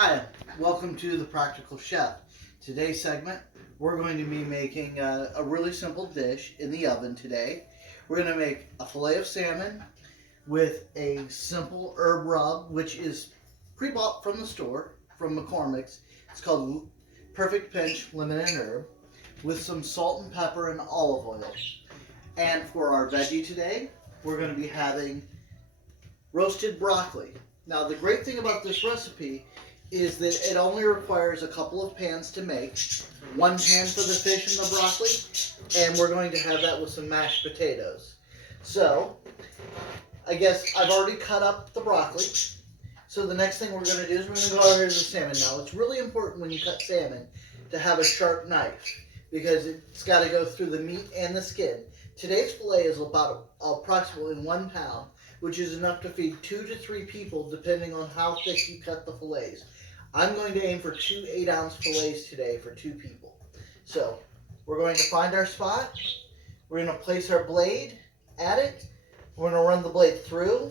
Hi, welcome to The Practical Chef. Today's segment, we're going to be making a really simple dish in the oven today. We're going to make a fillet of salmon with a simple herb rub, which is pre-bought from the store, from McCormick's. It's called Perfect Pinch Lemon and Herb, with some salt and pepper and olive oil. And for our veggie today, we're going to be having roasted broccoli. Now, the great thing about this recipe is that it only requires a couple of pans to make. One pan for the fish and the broccoli, and we're going to have that with some mashed potatoes. So, I guess I've already cut up the broccoli. So the next thing we're going to do is we're going to go over to the salmon. Now, it's really important when you cut salmon to have a sharp knife because it's got to go through the meat and the skin. Today's fillet is about approximately 1 pound, which is enough to feed 2 to 3 people depending on how thick you cut the fillets. I'm going to aim for 2 8-ounce fillets today for 2 people. So we're going to find our spot. We're going to place our blade at it. We're going to run the blade through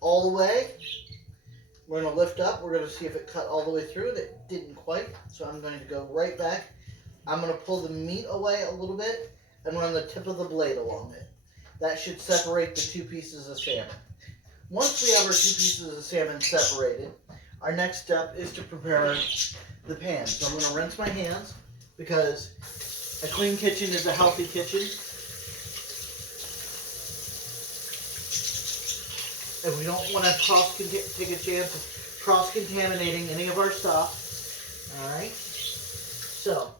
all the way. We're going to lift up. We're going to see if it cut all the way through. It didn't quite, so I'm going to go right back. I'm going to pull the meat away a little bit and run the tip of the blade along it. That should separate the 2 pieces of salmon. Once we have our 2 pieces of salmon separated, our next step is to prepare the pan. So I'm going to rinse my hands because a clean kitchen is a healthy kitchen. And we don't want to take a chance of cross-contaminating any of our stuff. Alright? So,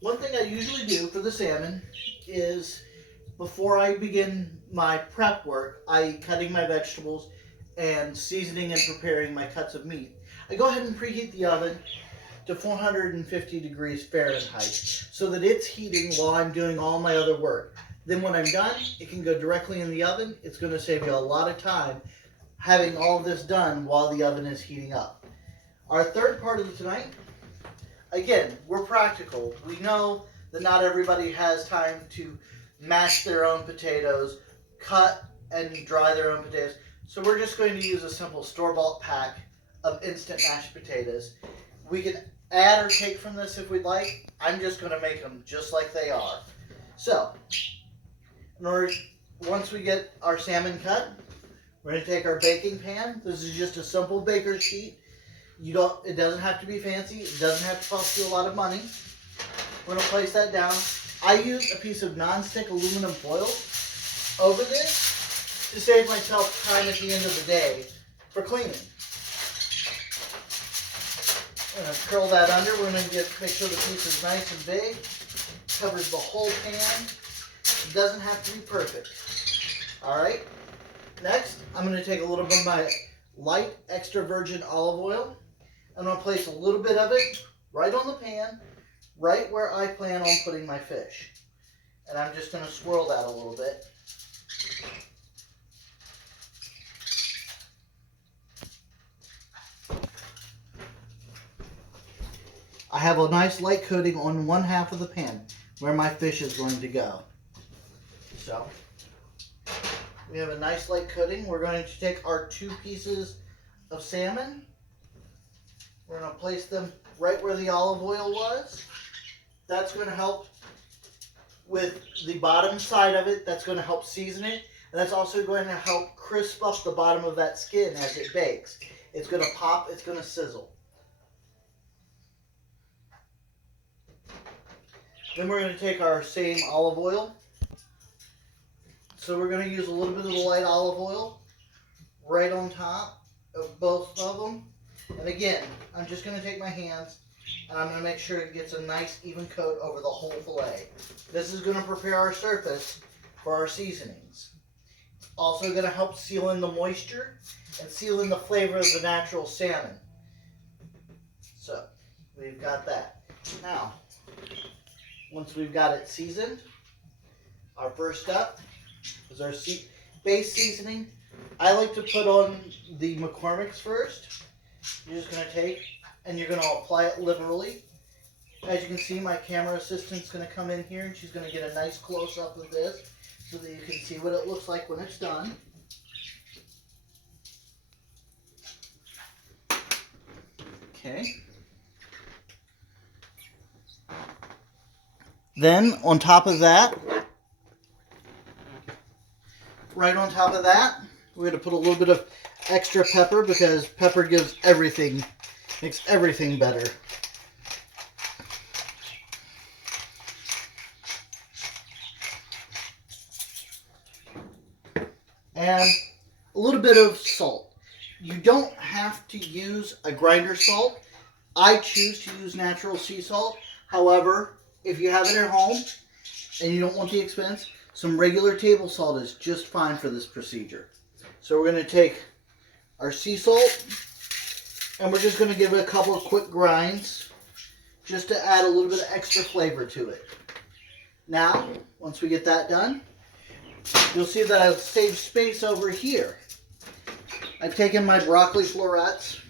one thing I usually do for the salmon is before I begin my prep work, cutting my vegetables and seasoning and preparing my cuts of meat, I go ahead and preheat the oven to 450 degrees Fahrenheit so that it's heating while I'm doing all my other work. Then when I'm done, it can go directly in the oven. It's going to save you a lot of time having all this done while the oven is heating up. Our third part of tonight, again, we're practical. We know that not everybody has time to mash their own potatoes, cut and dry their own potatoes. So we're just going to use a simple store-bought pack of instant mashed potatoes. We can add or take from this if we'd like. I'm just going to make them just like they are. So, once we get our salmon cut, we're going to take our baking pan. This is just a simple baker's sheet. It doesn't have to be fancy. It doesn't have to cost you a lot of money. We're going to place that down. I use a piece of non-stick aluminum foil over this to save myself time at the end of the day for cleaning. We're going to curl that under. We're going to make sure the piece is nice and big. Covers the whole pan. It doesn't have to be perfect. Alright. Next, I'm going to take a little bit of my light extra virgin olive oil. I'm going to place a little bit of it right on the pan, right where I plan on putting my fish. And I'm just going to swirl that a little bit. I have a nice light coating on one half of the pan where my fish is going to go. So, we have a nice light coating. We're going to take our 2 pieces of salmon. We're going to place them right where the olive oil was. That's going to help with the bottom side of it. That's going to help season it. And that's also going to help crisp up the bottom of that skin as it bakes. It's going to pop. It's going to sizzle. Then we're going to take our same olive oil. So we're going to use a little bit of the light olive oil right on top of both of them. And again, I'm just going to take my hands and I'm going to make sure it gets a nice even coat over the whole fillet. This is going to prepare our surface for our seasonings. Also going to help seal in the moisture and seal in the flavor of the natural salmon. So, we've got that. Now, once we've got it seasoned, our first step is our base seasoning. I like to put on the McCormick's first. You're just going to take and you're going to apply it liberally. As you can see, my camera assistant's going to come in here and she's going to get a nice close-up of this so that you can see what it looks like when it's done. Okay. Then on top of that, right on top of that, we're going to put a little bit of extra pepper because pepper gives everything, makes everything better. And a little bit of salt. You don't have to use a grinder salt. I choose to use natural sea salt. However, if you have it at home and you don't want the expense, some regular table salt is just fine for this procedure. So we're going to take our sea salt and we're just going to give it a couple of quick grinds just to add a little bit of extra flavor to it. Now, once we get that done, you'll see that I've saved space over here. I've taken my broccoli florets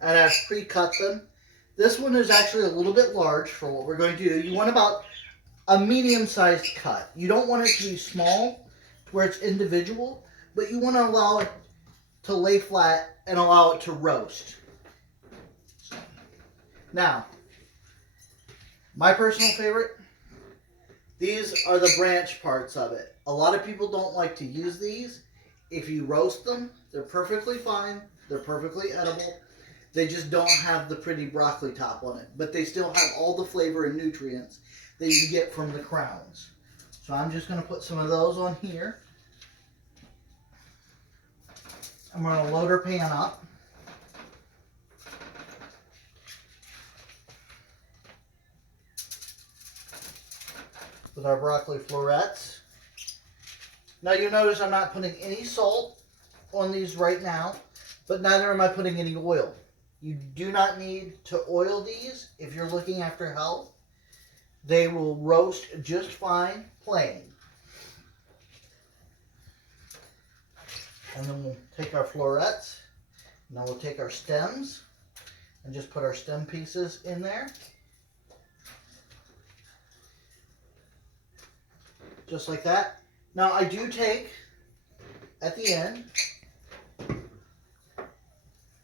and I've pre-cut them. This one is actually a little bit large for what we're going to do. You want about a medium-sized cut. You don't want it to be small where it's individual, but you want to allow it to lay flat and allow it to roast. Now, my personal favorite, these are the branch parts of it. A lot of people don't like to use these. If you roast them, they're perfectly fine. They're perfectly edible. They just don't have the pretty broccoli top on it. But they still have all the flavor and nutrients that you get from the crowns. So I'm just going to put some of those on here. I'm going to load our pan up. With our broccoli florets. Now you notice I'm not putting any salt on these right now, but neither am I putting any oil. You do not need to oil these if you're looking after health. They will roast just fine plain. And then we'll take our florets, and then we'll take our stems and just put our stem pieces in there. Just like that. Now I do take, at the end, a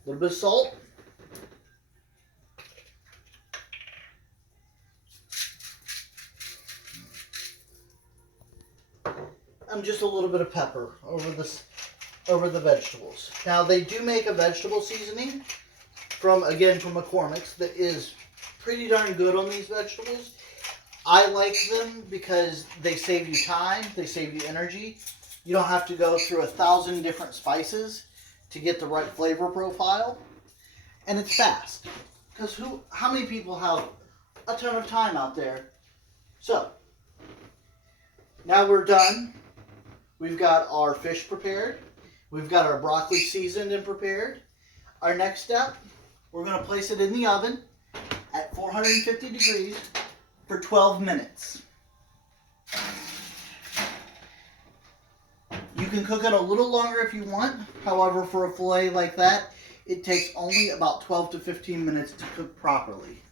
little bit of salt. And just a little bit of pepper over the vegetables. Now they do make a vegetable seasoning from McCormick's that is pretty darn good on these vegetables. I like them because they save you time, they save you energy. You don't have to go through 1,000 different spices to get the right flavor profile. And it's fast. Because how many people have a ton of time out there? So, now we're done. We've got our fish prepared. We've got our broccoli seasoned and prepared. Our next step, we're going to place it in the oven at 450 degrees for 12 minutes. You can cook it a little longer if you want. However, for a fillet like that, it takes only about 12 to 15 minutes to cook properly.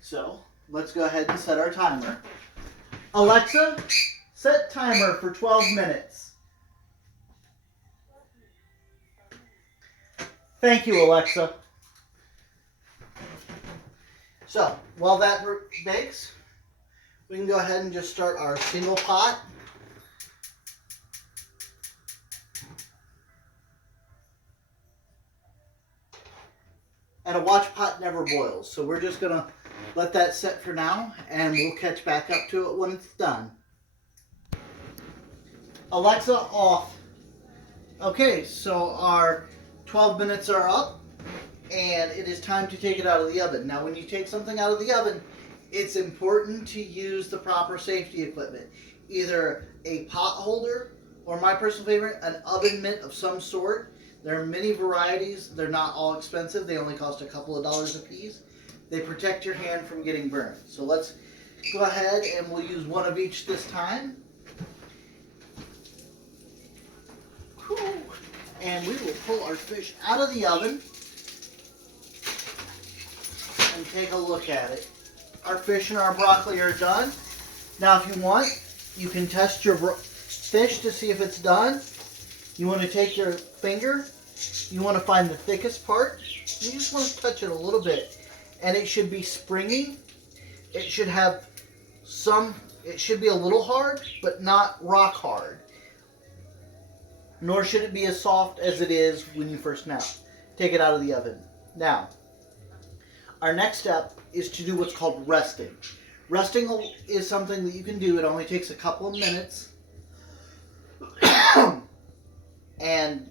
So, let's go ahead and set our timer. Alexa, set timer for 12 minutes. Thank you, Alexa. So, while that bakes, we can go ahead and just start our single pot. And a watch pot never boils, so we're just going to let that set for now, and we'll catch back up to it when it's done. Alexa, off. Okay, so our 12 minutes are up, and it is time to take it out of the oven. Now, when you take something out of the oven, it's important to use the proper safety equipment. Either a pot holder, or my personal favorite, an oven mitt of some sort. There are many varieties. They're not all expensive. They only cost a couple of dollars a piece. They protect your hand from getting burned. So let's go ahead and we'll use one of each this time. Whew. And we will pull our fish out of the oven and take a look at it. Our fish and our broccoli are done. Now if you want, you can test your fish to see if it's done. You want to take your finger you want to find the thickest part. You just want to touch it a little bit. And it should be springy. It should have it should be a little hard, but not rock hard. Nor should it be as soft as it is when you first snap. Take it out of the oven. Now, our next step is to do what's called resting. Resting is something that you can do. It only takes a couple of minutes. And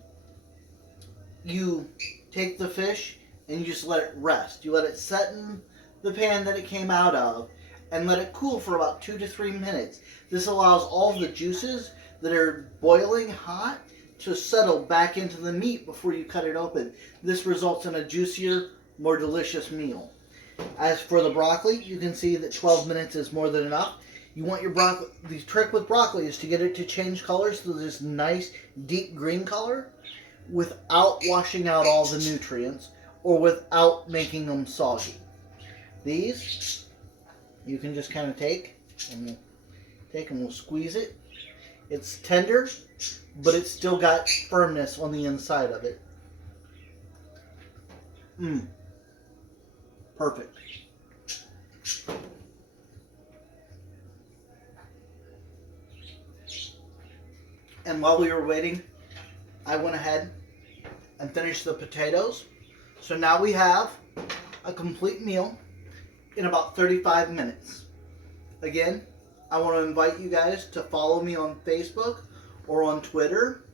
you take the fish and you just let it rest. You let it set in the pan that it came out of and let it cool for about 2 to 3 minutes. This allows all of the juices that are boiling hot to settle back into the meat before you cut it open. This results in a juicier, more delicious meal. As for the broccoli, you can see that 12 minutes is more than enough. You want your broccoli, the trick with broccoli is to get it to change colors to this nice deep green color without washing out all the nutrients or without making them soggy. These, you can just kind of take and we'll squeeze it. It's tender, but it's still got firmness on the inside of it. Perfect. And while we were waiting, I went ahead and finished the potatoes. So now we have a complete meal in about 35 minutes. Again, I want to invite you guys to follow me on Facebook or on Twitter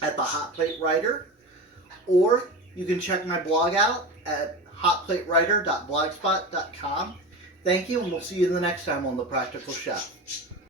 at the Hot Plate Writer, or you can check my blog out at hotplatewriter.blogspot.com. Thank you, and we'll see you the next time on The Practical Chef.